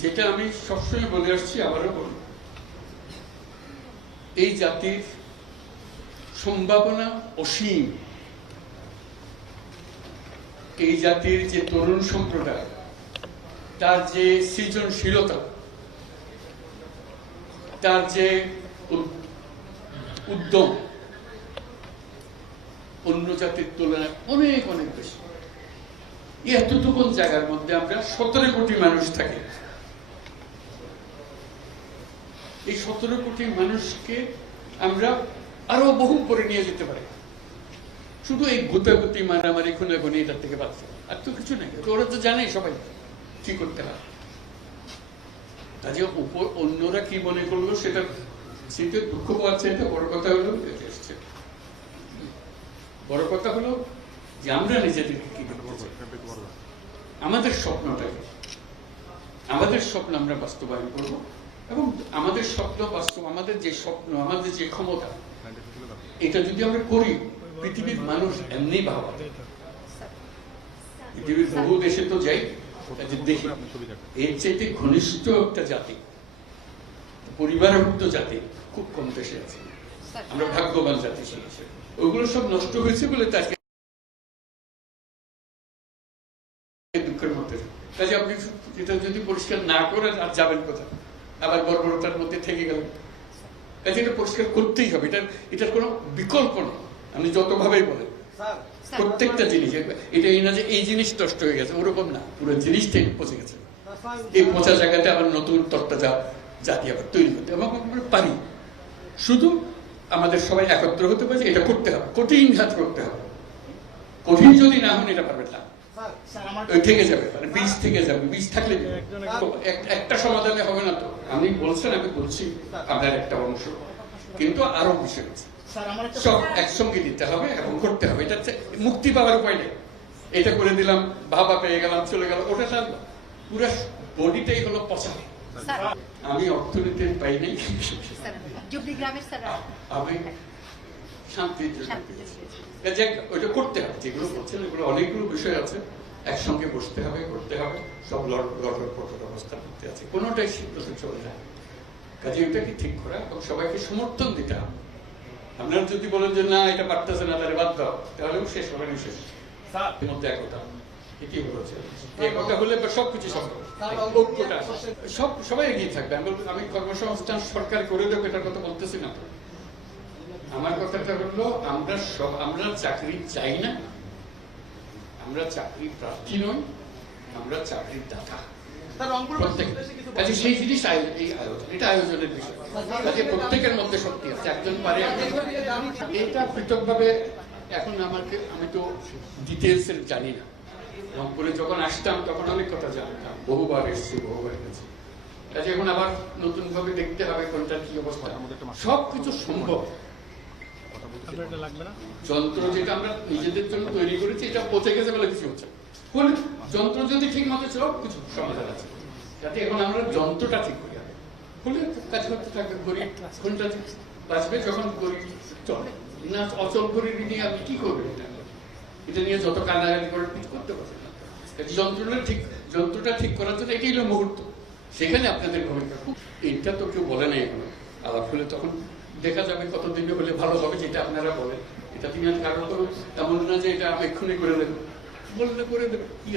যেটা আমি সবসময় বলে আসছি, আবারও বলি, এই জাতির সম্ভাবনা অসীম। এই জাতির যে তরুণ সম্প্রদায়, তার যে সৃজনশীলতা, তার যে উদ্যম অন্য জাতির তুলনায় অনেক অনেক বেশি। এতটুকু জায়গার মধ্যে আমরা 17 কোটি মানুষ থাকি। এই 17 কোটি মানুষকে আমরা আরো বহু করে নিয়ে যেতে পারি, শুধু এই গুতাগুতি মারামারি খুনাখুনি এটার থেকে বাঁচতে, আর তো কিছু নেই। ওরা তো জানে সবাই কি করতে হয়। কাজে উপর অন্যরা কি মনে করলো সেটা শীতে দুঃখ পাচ্ছে। এটা বড় কথা হলো, বড় কথা হলো যে আমরা নিজেদেরকে কি আমাদের স্বপ্নটাকে, আমাদের স্বপ্ন আমরা বাস্তবায়ন করব, এবং আমাদের স্বপ্ন বাস্তব, আমাদের যে স্বপ্ন, আমাদের যে ক্ষমতা, এটা যদি আমরা করি, পৃথিবীর মানুষ এমনি ভাবা। পৃথিবীর বহু দেশে তো যাই, দেখি এর চাইতে ঘনিষ্ঠ একটা জাতি, পরিবারভুক্ত জাতি খুব কম দেশে আছে। আমরা ভাগ্যবান জাতি ছিল। ওইগুলো সব নষ্ট হয়েছে বলে তাকে দুঃখের মধ্যে। কাজে আপনি এটা যদি পরিষ্কার না করেন আর যাবেন কোথায়? আবার বর্বরতার মধ্যে থেকে গেলেন। কাজে এটা পরিষ্কার করতেই হবে। এটার কোনো বিকল্প নেই। আপনি যতভাবেই বলেন, প্রত্যেকটা জিনিস, এটা এই না যে এই জিনিস নষ্ট হয়ে গেছে, ওরকম না, পুরো জিনিসটাই পচে গেছে। এই পচা জায়গাতে আবার নতুন তরতাজা জাতি আবার তৈরি করতে এবং আমরা পারি। শুধু আমাদের সবাই একত্র হতে পারে, এটা করতে হবে, কঠিন কাজ করতে হবে। কঠিন যদি না হন এটা পারবেন না, থেকে যাবে, মানে বীজ থেকে যাবে। বীজ থাকলে একটা সমাধানে হবে না। তো আমি বলছেন, আমি বলছি আপনার একটা অংশ, কিন্তু আরো বিষয় আছে, সব একসঙ্গে দিতে হবে এবং করতে হবে। এটা মুক্তি পাওয়ার উপায় নেই। এটা করে দিলাম, ভাবা পেয়ে গেলাম, চলে গেল, ওটা থাকলো। পুরো বডিটাই হলো পচা। আমি অর্থনীতির পাই নাই, আমি শান্তির জন্য ওইটা করতে হবে। যেগুলো বলছেন এগুলো অনেকগুলো বিষয় আছে, একসঙ্গে বসতে হবে, করতে হবে। সব লড়ার কঠোর অবস্থা করতে আছে, কোনোটাই সিদ্ধতে চলে যায়। কাজে এটাকে ঠিক করা এবং সবাইকে সমর্থন দিতে হবে। আপনারা যদি বলেন যে না এটা পারতেছে না, তাহলে বাদ দাও, তাহলেও শেষ হবে না। শেষ মধ্যে একতা, এটাই বলেছে। একতা হলে সবকিছু সম্ভব, ঐক্যটা সবাই এগিয়ে থাকবে। আমি কর্মসংস্থান সরকার করে দেবো এটার কথা বলতেছি না। আমার কথাটা হলো, আমরা চাকরি চাই না, আমরা চাকরি প্রার্থী নই, আমরা চাকরির দাতা। সেই জিনিস এটা আয়োজনের বিষয়। প্রত্যেকের মধ্যে শক্তি আছে, একজন পারে। এটা পৃথকভাবে এখন আমি তো ডিটেলস জানি না। রংপুরে যখন আসতাম তখন অনেক কথা জানতাম, বহুবার এসেছি, বহুবার গেছি। কাজে এখন আবার নতুন ভাবে দেখতে হবে কোনটা কি অবস্থা। সবকিছু সম্ভব। যন্ত্র যেটা আমরা নিজেদের জন্য তৈরি করেছি, এটা পচে গেছে বলে কিছু হচ্ছে। যন্ত্র যদি ঠিক মতো সব কিছু সমাধান আছে, যাতে এখন আমরা যন্ত্রটা ঠিক করি, হলে কাজ করতে থাকবে। গরিব কোনটা বাঁচবে যখন গরিব চলে না, অচল গরিব নিয়ে আপনি কি করবেন? এটা নিয়ে যত কান্নাকাটি করে কিছু করতে পারবেন না। যন্ত্রটা ঠিক করার জন্য এটাই হলো মুহূর্ত। সেখানে আপনাদের ভূমিকা খুব। এইটা তো কেউ বলে নাই এখনো। আলাপ হলে তখন দেখা যাবে কতদিনে হলে ভালো হবে, যেটা আপনারা বলেন। এটা তিনি কারণ তো এমন না যে এটা আমি এক্ষুনি করে দেবো, বললে করে দেবে।